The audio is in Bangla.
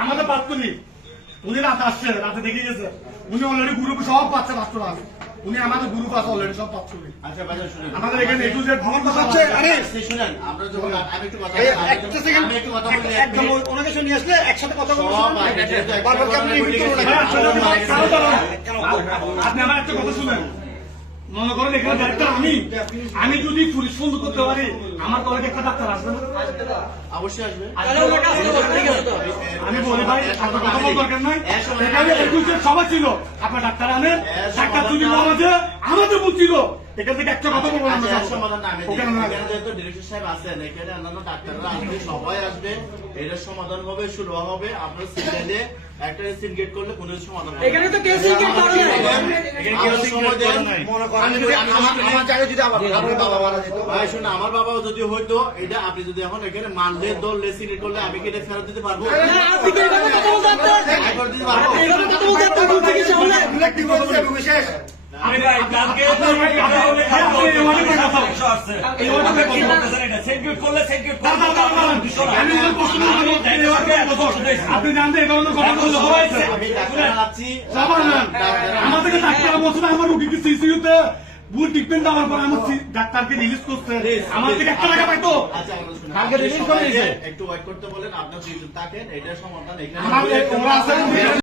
আমাদের পাত্রী উনি রাতে আসছে, রাতে দেখে গেছে উনি অলরেডি গ্রুপ সব পাচ্ছে পাত্ররা আছে, উনি আমাদের গ্রুপ আছে অলরেডি সব পাত্র। আচ্ছা ভাইজান শুনুন, আমাদের এখানে একটু যে আমার কথা হচ্ছে, আরে শুনেন, আমরা যখন আমি একটু কথা একটা সেকেন্ড আমি একটু কথা বলি, একদম ওনাকে শুনে নিয়ে আসলে একসাথে কথা বলবো। বারবার আপনি রিপিট করুন না। আপনি আমার একটা কথা শুনেন, মনে করেন এখানে ডাক্তার আমি যদি পুলিশ ফোন করতে পারি আমার কলেজে একটা ডাক্তার আসবে না? অবশ্যই আসবে। আমি বলি ভাই আপনার কথা বলার দরকার নাই, এখানে একুশের সবাই ছিল, আপনার ডাক্তার আনেন, ডাক্তার যদি বলা যে আমাদের বুঝছিল এখান থেকে একটা কথা বলবো না। সমাধানটা আমি যেহেতু ডিরেক্টর সাহেব আছেন, এখানে অন্যান্য ডাক্তাররা আসবে, সবাই আসবে, এটার সমাধান হবে, শুরু হবে। আপনার সিগন্যালে একটা সিনগেট করলে কোনো সমাধান হবে। এখানে তো কেউ সিনগেট করে না, এখানে কেউ সময় দেন। মনে করেন আমার জায়গায় যদি আমার বাবা মারা যেত, ভাই শুনুন, আমার বাবাও যদি হইতো, এটা আপনি যদি এখন এখানে মানলে দললে সিনগেট করলে আমি কি এটা ফেরত দিতে পারবো? আপনি কি এভাবে কথা বলতে পারতেন? এভাবে কথা বলতে পারতেন? ভুল থেকে সামনে ইলেকট্রিক কথা বলে বিশেষ আমি ভাই কালকে আপনি জানতে এই ধরনের কথা বলতে আমাদেরকে ডাক্তার বলছে না আমার রুগীকে সিসিউতে ভুল ট্রিটমেন্ট দেওয়ার পর আমার ডাক্তারকে রিলিজ করতে আমার থেকে 1 টাকা পাইতো। কালকে রিলিজ করে দিয়েছে, একটু ওয়েট করতে বলেন, আপনার দুইজন থাকেন, এটার সমাধান এখানে